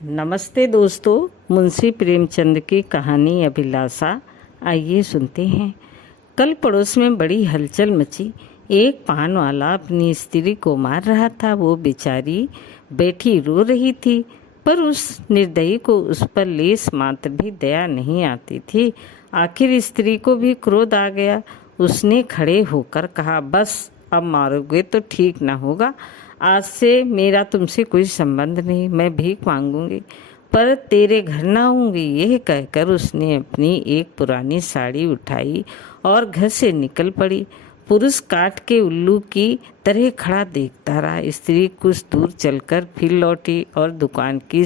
नमस्ते दोस्तों, मुंशी प्रेमचंद की कहानी अभिलाषा। आइए सुनते हैं। कल पड़ोस में बड़ी हलचल मची। एक पान वाला अपनी स्त्री को मार रहा था। वो बेचारी बैठी रो रही थी, पर उस निर्दयी को उस पर लेस मात्र भी दया नहीं आती थी। आखिर स्त्री को भी क्रोध आ गया। उसने खड़े होकर कहा, बस अब मारोगे तो ठीक ना होगा। आज से मेरा तुमसे कोई संबंध नहीं। मैं भीख मांगूंगी पर तेरे घर ना आऊंगी। यह कहकर उसने अपनी एक पुरानी साड़ी उठाई और घर से निकल पड़ी। पुरुष काट के उल्लू की तरह खड़ा देखता रहा। स्त्री कुछ दूर चलकर फिर लौटी और दुकान की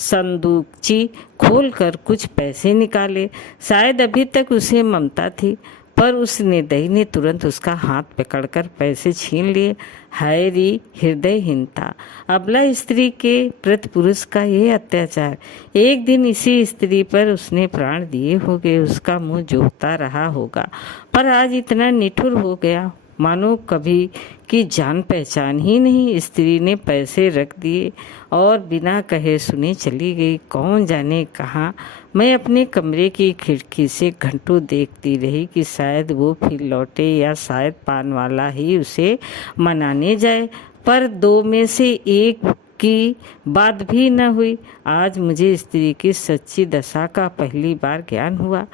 संदूकची खोलकर कुछ पैसे निकाले। शायद अभी तक उसे ममता थी, पर उस निर्दयी ने तुरंत उसका हाथ पकड़कर पैसे छीन लिए। हाय री हृदयहीनता! अबला स्त्री के प्रति पुरुष का यह अत्याचार! एक दिन इसी स्त्री पर उसने प्राण दिए होंगे, उसका मुंह जोहता रहा होगा, पर आज इतना निठुर हो गया मानो कभी की जान पहचान ही नहीं। स्त्री ने पैसे रख दिए और बिना कहे सुने चली गई। कौन जाने कहाँ। मैं अपने कमरे की खिड़की से घंटों देखती रही कि शायद वो फिर लौटे या शायद पान वाला ही उसे मनाने जाए, पर दो में से एक की बात भी न हुई। आज मुझे स्त्री की सच्ची दशा का पहली बार ज्ञान हुआ।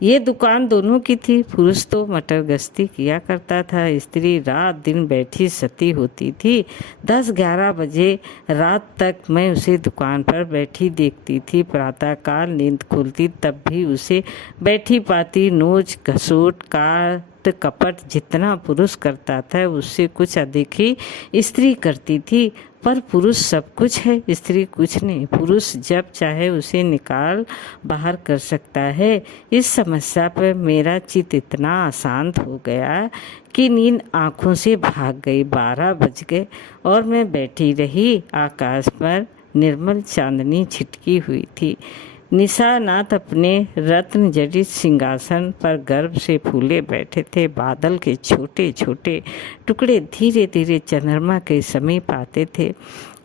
ये दुकान दोनों की थी। पुरुष तो मटर गश्ती किया करता था, स्त्री रात दिन बैठी सती होती थी। 10-11 बजे रात तक मैं उसे दुकान पर बैठी देखती थी। प्रातःकाल नींद खुलती तब भी उसे बैठी पाती। नोच घसोट काट कपट जितना पुरुष करता था उससे कुछ अधिक ही स्त्री करती थी। पर पुरुष सब कुछ है, स्त्री कुछ नहीं। पुरुष जब चाहे उसे निकाल बाहर कर सकता है। इस समस्या पर मेरा चित्त इतना अशांत हो गया कि नींद आंखों से भाग गई। 12 बज गए और मैं बैठी रही। आकाश पर निर्मल चांदनी छिटकी हुई थी। निशानाथ अपने रत्न जड़ित सिंहासन पर गर्व से फूले बैठे थे। बादल के छोटे छोटे टुकड़े धीरे धीरे चंद्रमा के समीप आते थे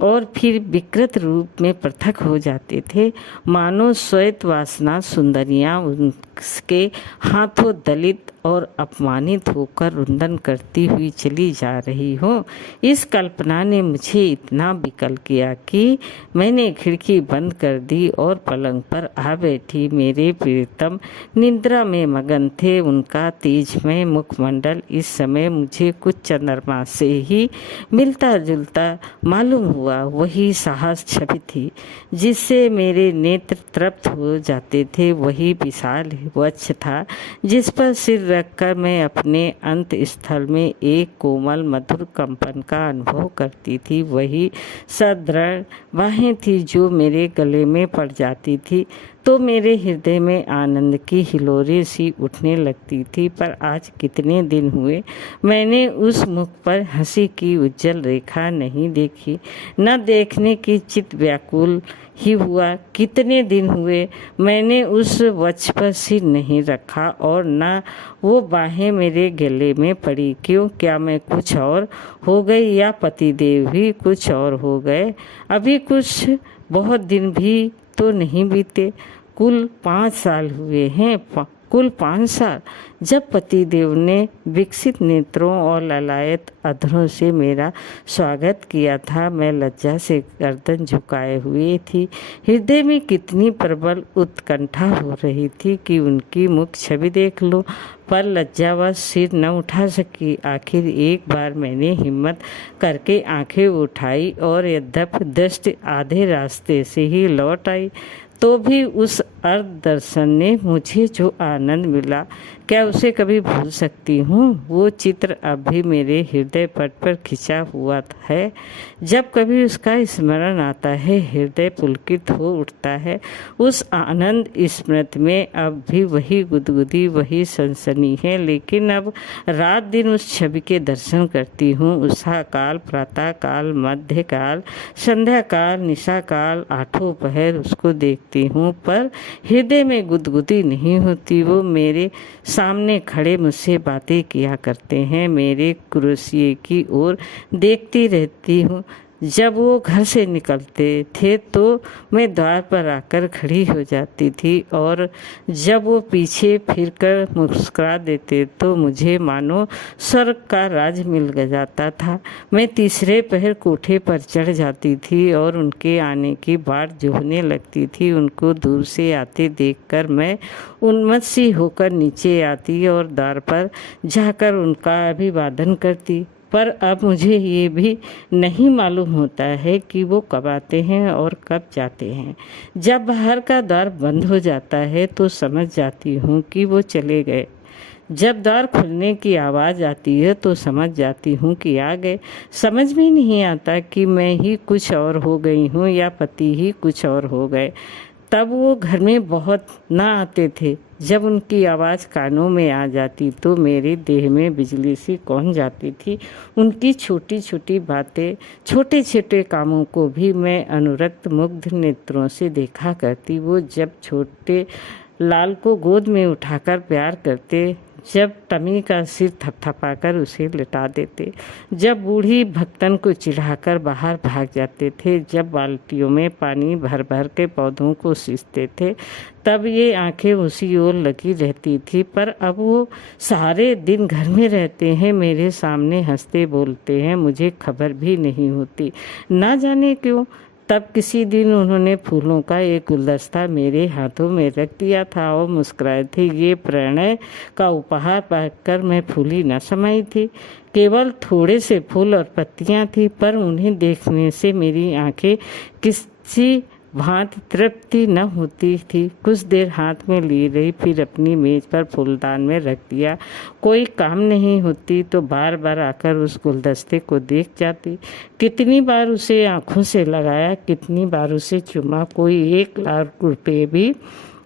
और फिर विकृत रूप में पृथक हो जाते थे, मानो श्वेत वासना सुंदरियां उसके हाथों दलित और अपमानित होकर रुंदन करती हुई चली जा रही हो। इस कल्पना ने मुझे इतना विकल किया कि मैंने खिड़की बंद कर दी और पलंग पर आ बैठी। मेरे प्रियतम निद्रा में मगन थे। उनका तेजमय मुखमंडल इस समय मुझे कुछ चंद्रमा से ही मिलता जुलता मालूम हुआ। वही साहस छवि थी जिससे मेरे नेत्र तृप्त हो जाते थे। वही विशाल वक्ष था जिस पर सिर रखकर मैं अपने अंत स्थल में एक कोमल मधुर कंपन का अनुभव करती थी। वही सदृढ़ बाहें थी जो मेरे गले में पड़ जाती थी तो मेरे हृदय में आनंद की हिलोरें सी उठने लगती थी। पर आज कितने दिन हुए मैंने उस मुख पर हंसी की उज्जवल रेखा नहीं देखी। न देखने की चित्त व्याकुल ही हुआ। कितने दिन हुए मैंने उस वक्ष पर सिर नहीं रखा और न वो बाहें मेरे गले में पड़ी। क्यों? क्या मैं कुछ और हो गई या पतिदेव भी कुछ और हो गए? अभी कुछ बहुत दिन भी तो नहीं बीते। कुल 5 साल हुए हैं। कुल 5 साल जब पतिदेव ने विकसित नेत्रों और ललायत अधरों से मेरा स्वागत किया था। मैं लज्जा से गर्दन झुकाए हुए थी। हृदय में कितनी प्रबल उत्कंठा हो रही थी कि उनकी मुख छवि देख लो, पर लज्जावश सिर न उठा सकी। आखिर एक बार मैंने हिम्मत करके आंखें उठाई और यद्यपि दृष्टि आधे रास्ते से ही लौट आई तो भी उस अर्ध दर्शन ने मुझे जो आनंद मिला, क्या उसे कभी भूल सकती हूँ? वो चित्र अब भी मेरे हृदय पट पर खिंचा हुआ है। जब कभी उसका स्मरण आता है हृदय पुलकित हो उठता है। उस आनंद स्मृति में अब भी वही गुदगुदी वही सनसनी है, लेकिन अब रात दिन उस छवि के दर्शन करती हूँ। उषा काल, प्रातः काल, मध्य काल, संध्या काल, निशा काल, आठों पहर उसको देखती हूँ, पर हृदय में गुदगुदी नहीं होती। वो मेरे सामने खड़े मुझसे बातें किया करते हैं। मेरे कुर्सी की ओर देखती रहती हूँ। जब वो घर से निकलते थे तो मैं द्वार पर आकर खड़ी हो जाती थी, और जब वो पीछे फिरकर मुस्कुरा देते तो मुझे मानो स्वर्ग का राज मिल जाता था। मैं तीसरे पहर कोठे पर चढ़ जाती थी और उनके आने की बाट जोहने लगती थी। उनको दूर से आते देखकर मैं उन्मत्त सी होकर नीचे आती और द्वार पर जाकर उनका अभिवादन करती। पर अब मुझे ये भी नहीं मालूम होता है कि वो कब आते हैं और कब जाते हैं। जब बाहर का द्वार बंद हो जाता है तो समझ जाती हूँ कि वो चले गए। जब द्वार खुलने की आवाज़ आती है तो समझ जाती हूँ कि आ गए। समझ में नहीं आता कि मैं ही कुछ और हो गई हूँ या पति ही कुछ और हो गए। तब वो घर में बहुत ना आते थे। जब उनकी आवाज़ कानों में आ जाती तो मेरे देह में बिजली सी कौन जाती थी। उनकी छोटी छोटी बातें, छोटे छोटे कामों को भी मैं अनुरक्त मुग्ध नेत्रों से देखा करती। वो जब छोटे लाल को गोद में उठाकर प्यार करते, जब टमी का सिर थपथपाकर उसे लिटा देते, जब बूढ़ी भक्तन को चिढ़ाकर बाहर भाग जाते थे, जब बाल्टियों में पानी भर भर के पौधों को सींचते थे, तब ये आंखें उसी ओर लगी रहती थी। पर अब वो सारे दिन घर में रहते हैं, मेरे सामने हंसते बोलते हैं, मुझे खबर भी नहीं होती। ना जाने क्यों तब किसी दिन उन्होंने फूलों का एक गुलदस्ता मेरे हाथों में रख दिया था और मुस्कुराए थे। ये प्रणय का उपहार पाकर मैं फूली न समाई थी। केवल थोड़े से फूल और पत्तियां थी, पर उन्हें देखने से मेरी आंखें किसी भांति तृप्ति न होती थी। कुछ देर हाथ में ली रही, फिर अपनी मेज पर फूलदान में रख दिया। कोई काम नहीं होती तो बार बार आकर उस गुलदस्ते को देख जाती। कितनी बार उसे आंखों से लगाया, कितनी बार उसे चुमा। कोई 1,00,000 रुपये भी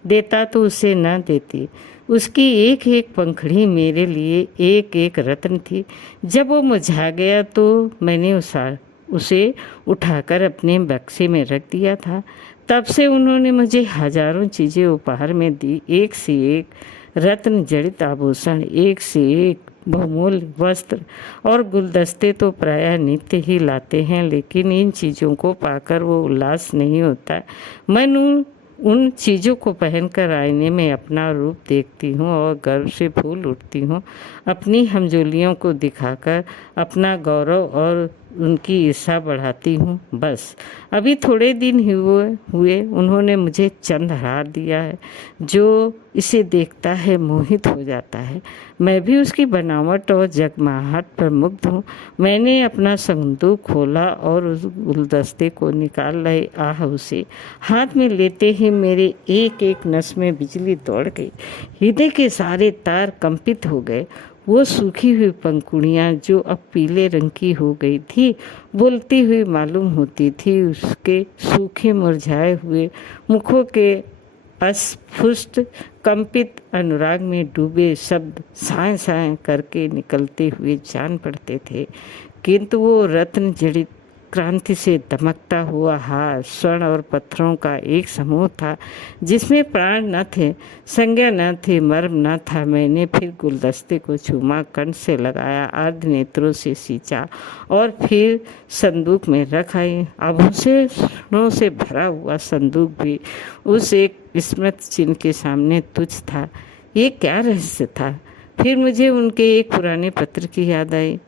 देता तो उसे न देती। उसकी एक एक पंखड़ी मेरे लिए एक एक रत्न थी। जब वो मुरझा गया तो मैंने उसे उठाकर अपने बक्से में रख दिया था। तब से उन्होंने मुझे हजारों चीज़ें उपहार में दी, एक से एक रत्न जड़ित आभूषण, एक से एक बहुमूल्य वस्त्र और गुलदस्ते तो प्रायः नित्य ही लाते हैं, लेकिन इन चीज़ों को पाकर वो उल्लास नहीं होता। मैं उन चीज़ों को पहनकर आईने में अपना रूप देखती हूँ और गर्व से फूल उठती हूँ। अपनी हमजोलियों को दिखाकर अपना गौरव और उनकी ईर्ष्या बढ़ाती हूँ। बस अभी थोड़े दिन हुए उन्होंने मुझे चंद्रहार दिया है, जो इसे देखता है मोहित हो जाता है। मैं भी उसकी बनावट और जगमगाहट पर मुग्ध हूँ। मैंने अपना संदूक खोला और उस गुलदस्ते को निकाल लाई। आह, उसे हाथ में लेते ही मेरे एक एक नस में बिजली दौड़ गई। हृदय के सारे तार कंपित हो गए। वो सूखी हुई पंखुड़ियाँ जो अब पीले रंग की हो गई थी, बोलती हुई मालूम होती थी। उसके सूखे मुरझाए हुए मुखों के अस्फुष्ट कंपित अनुराग में डूबे शब्द साए साए करके निकलते हुए जान पड़ते थे। किंतु वो रत्न जड़ित क्रांति से दमकता हुआ हार स्वर्ण और पत्थरों का एक समूह था, जिसमें प्राण न थे, संज्ञा न थी, मर्म न था। मैंने फिर गुलदस्ते को चूमा, कंठ से लगाया, अर्ध नेत्रों से सींचा और फिर संदूक में रख आई। आभूषणों से भरा हुआ संदूक भी उस एक स्मृति चिन्ह के सामने तुच्छ था। ये क्या रहस्य था? फिर मुझे उनके एक पुराने पत्र की याद आई।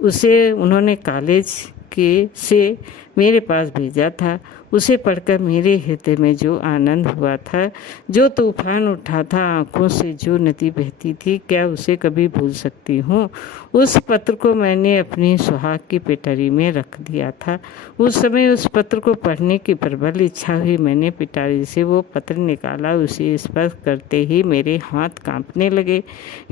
उसे उन्होंने कॉलेज से मेरे पास भेजा था। उसे पढ़कर मेरे हृदय में जो आनंद हुआ था, जो तूफान उठा था, आंखों से जो नदी बहती थी, क्या उसे कभी भूल सकती हूँ? उस पत्र को मैंने अपनी सुहाग की पिटारी में रख दिया था। उस समय उस पत्र को पढ़ने की प्रबल इच्छा हुई। मैंने पिटारी से वो पत्र निकाला। उसे स्पर्श करते ही मेरे हाथ कांपने लगे,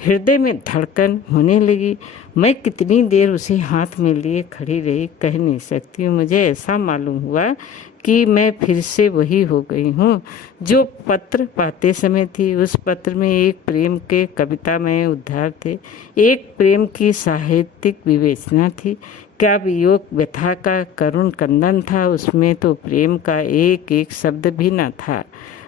हृदय में धड़कन होने लगी। मैं कितनी देर उसे हाथ में लिए खड़ी रही, कह नहीं सकती। मुझे ऐसा मालूम हुआ कि मैं फिर से वही हो गई हूँ जो पत्र पाते समय थी। उस पत्र में एक प्रेम के कवितामय उद्धार थे, एक प्रेम की साहित्यिक विवेचना थी। क्या वियोग व्यथा का करुण कंदन था? उसमें तो प्रेम का एक एक शब्द भी न था।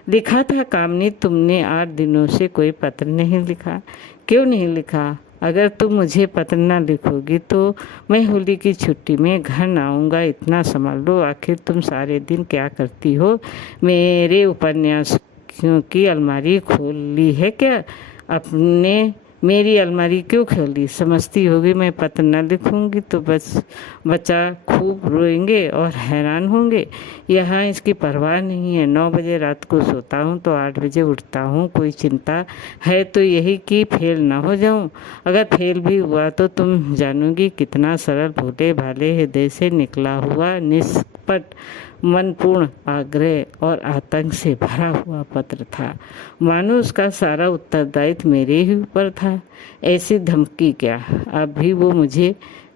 लिखा था, कामनी तुमने 8 दिनों से कोई पत्र नहीं लिखा। क्यों नहीं लिखा? अगर तुम मुझे पत्र न लिखोगी तो मैं होली की छुट्टी में घर न आऊँगा। इतना समझ लो। आखिर तुम सारे दिन क्या करती हो? मेरे उपन्यासों की अलमारी खोल ली है क्या? अपने मेरी अलमारी क्यों खोली? समझती होगी मैं पत्र न लिखूंगी तो बस बच्चा खूब रोएंगे और हैरान होंगे। यहाँ इसकी परवाह नहीं है। 9 बजे रात को सोता हूँ तो 8 बजे उठता हूँ। कोई चिंता है तो यही कि फेल ना हो जाऊँ। अगर फेल भी हुआ तो तुम जानोगी कितना सरल, भोले भाले हृदय से निकला हुआ, निष्कपट, मनपूर्ण आग्रह और आतंक से भरा हुआ पत्र था। मानो उसका सारा उत्तरदायित्व मेरे ही ऊपर था। ऐसी धमकी क्या अब भी वो मुझे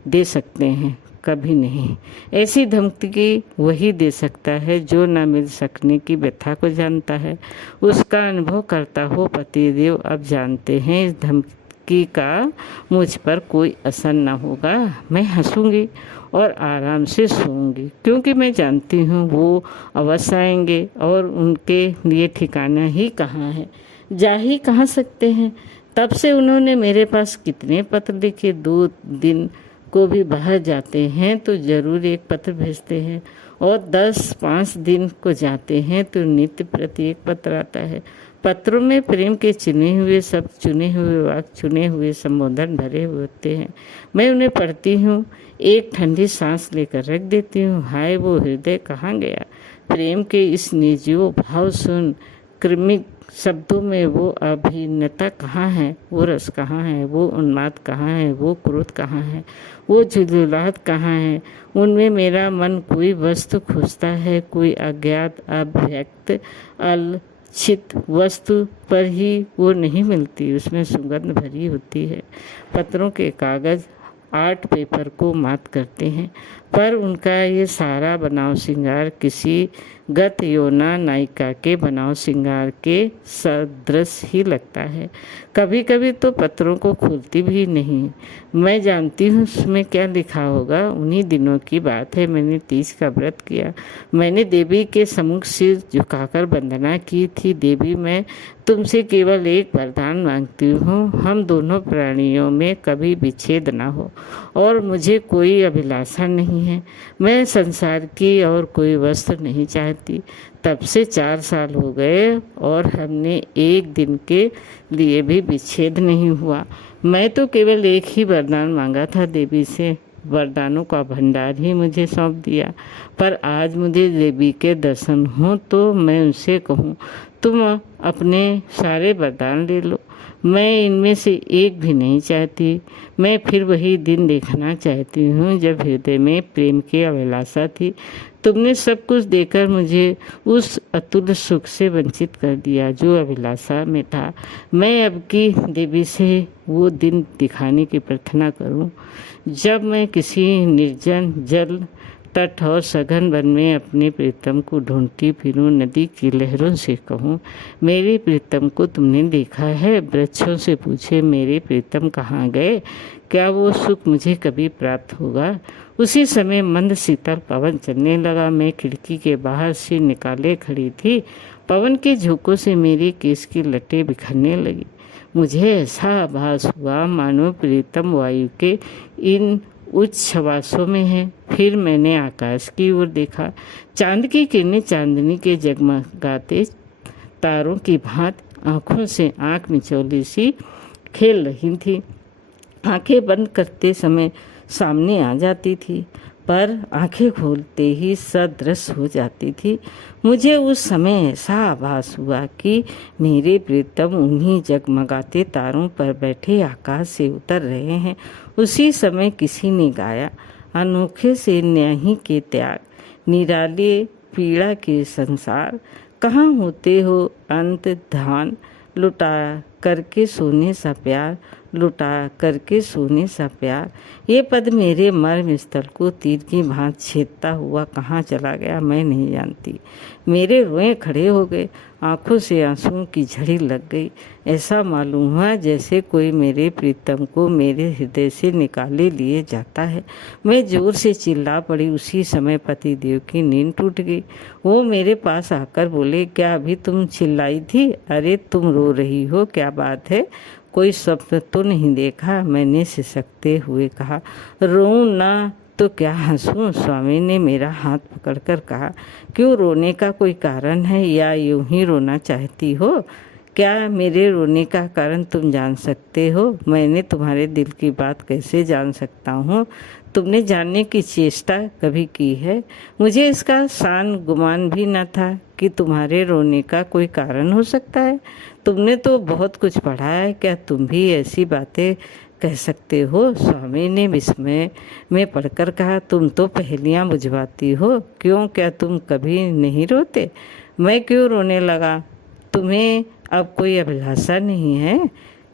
दे सकते हैं? कभी नहीं। ऐसी धमकी वही दे सकता है जो न मिल सकने की व्यथा को जानता है। उसका अनुभव करता हो पतिदेव अब जानते हैं इस धमकी का मुझ पर कोई असर न होगा। मैं हंसूंगी और आराम से सोऊंगी, क्योंकि मैं जानती हूँ वो अवश्य आएंगे और उनके लिए ठिकाना ही कहाँ है, जा ही कहाँ सकते हैं। तब से उन्होंने मेरे पास कितने पत्र लिखे। 2 दिन को भी बाहर जाते हैं तो ज़रूर एक पत्र भेजते हैं, और 10-5 दिन को जाते हैं तो नित्य प्रति एक पत्र आता है। पत्रों में प्रेम के चुने हुए शब्द, चुने हुए वाक्य, चुने हुए संबोधन भरे हुए होते हैं। मैं उन्हें पढ़ती हूँ, एक ठंडी सांस लेकर रख देती हूँ। हाय वो हृदय कहाँ गया? प्रेम के इस निर्जीव भाव सुन, कृमिक शब्दों में वो अभिन्नता कहाँ है? वो रस कहाँ है? वो उन्माद कहाँ है? वो क्रोध कहाँ है? वो झुलझुलाहट कहाँ है? उनमें मेरा मन कोई वस्तु खोजता है, कोई अज्ञात, अव्यक्त, अलक्षित वस्तु पर ही वो नहीं मिलती। उसमें सुगंध भरी होती है। पत्रों के कागज़ आर्ट पेपर को मात करते हैं, पर उनका ये सारा बनाव श्रृंगार किसी गत योना नायिका के बनाव श्रृंगार के सदृश ही लगता है। कभी कभी तो पत्रों को खोलती भी नहीं। मैं जानती हूँ उसमें क्या लिखा होगा। उन्हीं दिनों की बात है, मैंने 30 का व्रत किया। मैंने देवी के सम्मुख सिर झुकाकर वंदना की थी। देवी, मैं तुमसे केवल एक वरदान मांगती हूँ, हम दोनों प्राणियों में कभी विच्छेद ना हो, और मुझे कोई अभिलाषा नहीं है। मैं संसार की और कोई वस्तु नहीं चाहती। तब से 4 साल हो गए और हमने एक दिन के लिए भी विच्छेद नहीं हुआ। मैं तो केवल एक ही वरदान मांगा था देवी से। वरदानों का भंडार ही मुझे सौंप दिया, पर आज मुझे देवी के दर्शन हो तो मैं उनसे कहूँ, तुम अपने सारे वरदान ले लो, मैं इनमें से एक भी नहीं चाहती। मैं फिर वही दिन देखना चाहती हूँ जब हृदय में प्रेम की अभिलाषा थी। तुमने सब कुछ देकर मुझे उस अतुल सुख से वंचित कर दिया जो अभिलाषा में था। मैं अब की देवी से वो दिन दिखाने की प्रार्थना करूं, जब मैं किसी निर्जन जल तट और सघन वन में अपने प्रीतम को ढूंढती फिरूं। नदी की लहरों से कहूँ, मेरे प्रीतम को तुमने देखा है? वृक्षों से पूछे, मेरे प्रीतम कहाँ गए? क्या वो सुख मुझे कभी प्राप्त होगा? उसी समय मंद शीतल पवन चलने लगा। मैं खिड़की के बाहर से निकाले खड़ी थी। पवन के झोंकों से मेरे केस की लटें बिखरने लगी। मुझे ऐसा आभास हुआ मानो प्रीतम वायु के इन उच्च श्वासों में है। फिर मैंने आकाश की ओर देखा। चांद की किरणें चांदनी के जगमगाते तारों की भांति आँखों से आँख मिचौली सी खेल रही थी। आंखें बंद करते समय सामने आ जाती थी, पर आंखें खोलते ही सदृश हो जाती थी। मुझे उस समय ऐसा आभास हुआ कि मेरे प्रीतम उन्हीं जगमगाते तारों पर बैठे आकाश से उतर रहे हैं। उसी समय किसी ने गाया, अनोखे से न्याही के त्याग, निराले पीड़ा के संसार, कहाँ होते हो अंत ध्यान, लुटा करके सोने सा प्यार, लुटा करके सोने सा प्यार। ये पद मेरे मर्म स्थल को तीर की भांति छेदता हुआ कहाँ चला गया मैं नहीं जानती। मेरे रोए खड़े हो गए, आंखों से आंसुओं की झड़ी लग गई। ऐसा मालूम हुआ जैसे कोई मेरे प्रीतम को मेरे हृदय से निकाले लिए जाता है। मैं जोर से चिल्ला पड़ी। उसी समय पतिदेव की नींद टूट गई। वो मेरे पास आकर बोले, क्या अभी तुम चिल्लाई थी? अरे तुम रो रही हो, क्या बात है? कोई स्वप्न तो नहीं देखा? मैंने सिसकते हुए कहा। रोऊं ना तो क्या हंसूं? स्वामी ने मेरा हाथ पकड़कर कहा। क्यों, रोने का कोई कारण है या यूं ही रोना चाहती हो? क्या मेरे रोने का कारण तुम जान सकते हो? मैंने तुम्हारे दिल की बात कैसे जान सकता हूँ? तुमने जानने की चेष्टा कभी की है? मुझे इसका सान गुमान भी न था कि तुम्हारे रोने का कोई कारण हो सकता है। तुमने तो बहुत कुछ पढ़ा है, क्या तुम भी ऐसी बातें कह सकते हो? स्वामी ने विस्मय में पढ़कर कहा। तुम तो पहेलियाँ बुझवाती हो। क्यों, क्या तुम कभी नहीं रोते? मैं क्यों रोने लगा? तुम्हें अब कोई अभिलाषा नहीं है?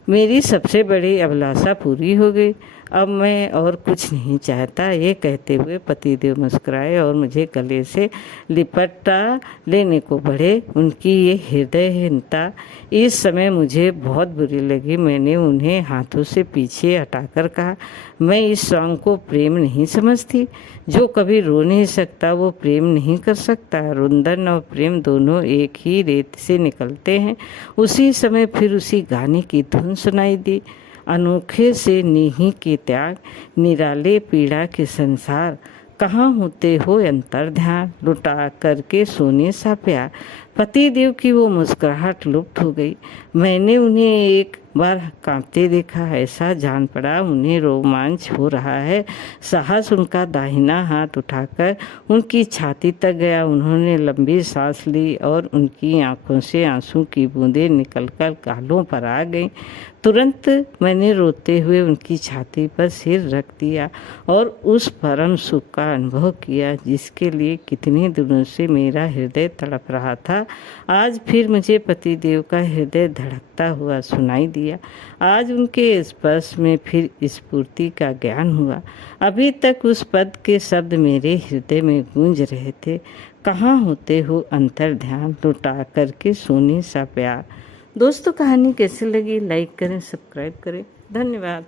मेरी सबसे बड़ी अभिलाषा पूरी हो गई। अब मैं और कुछ नहीं चाहता। ये कहते हुए पतिदेव मुस्कुराए और मुझे गले से लिपटा लेने को बढ़े। उनकी ये हृदयहीनता इस समय मुझे बहुत बुरी लगी। मैंने उन्हें हाथों से पीछे हटाकर कहा, मैं इस सॉन्ग को प्रेम नहीं समझती। जो कभी रो नहीं सकता वो प्रेम नहीं कर सकता। रुंदन और प्रेम दोनों एक ही रेत से निकलते हैं। उसी समय फिर उसी गाने की धुन सुनाई दी। अनोखे से नीही के त्याग, निराले पीड़ा के संसार, कहाँ होते हो अंतर ध्यान, लुटा करके सोने सा प्यार। पतिदेव की वो मुस्कुराहट लुप्त हो गई। मैंने उन्हें एक बार कांपते देखा। ऐसा जान पड़ा उन्हें रोमांच हो रहा है। साहस उनका दाहिना हाथ उठाकर उनकी छाती तक गया। उन्होंने लंबी सांस ली और उनकी आंखों से आंसू की बूंदें निकलकर गालों पर आ गईं। तुरंत मैंने रोते हुए उनकी छाती पर सिर रख दिया और उस परम सुख का अनुभव किया जिसके लिए कितने दिनों से मेरा हृदय तड़प रहा था। आज फिर मुझे पतिदेव का हृदय धड़कता हुआ सुनाई दिया। आज उनके स्पर्श में फिर स्फूर्ति का ज्ञान हुआ। अभी तक उस पद के शब्द मेरे हृदय में गूंज रहे थे। कहाँ होते हो अंतर ध्यान, लुटा करके सोने सा प्यार। दोस्तों, कहानी कैसी लगी? लाइक करें, सब्सक्राइब करें। धन्यवाद।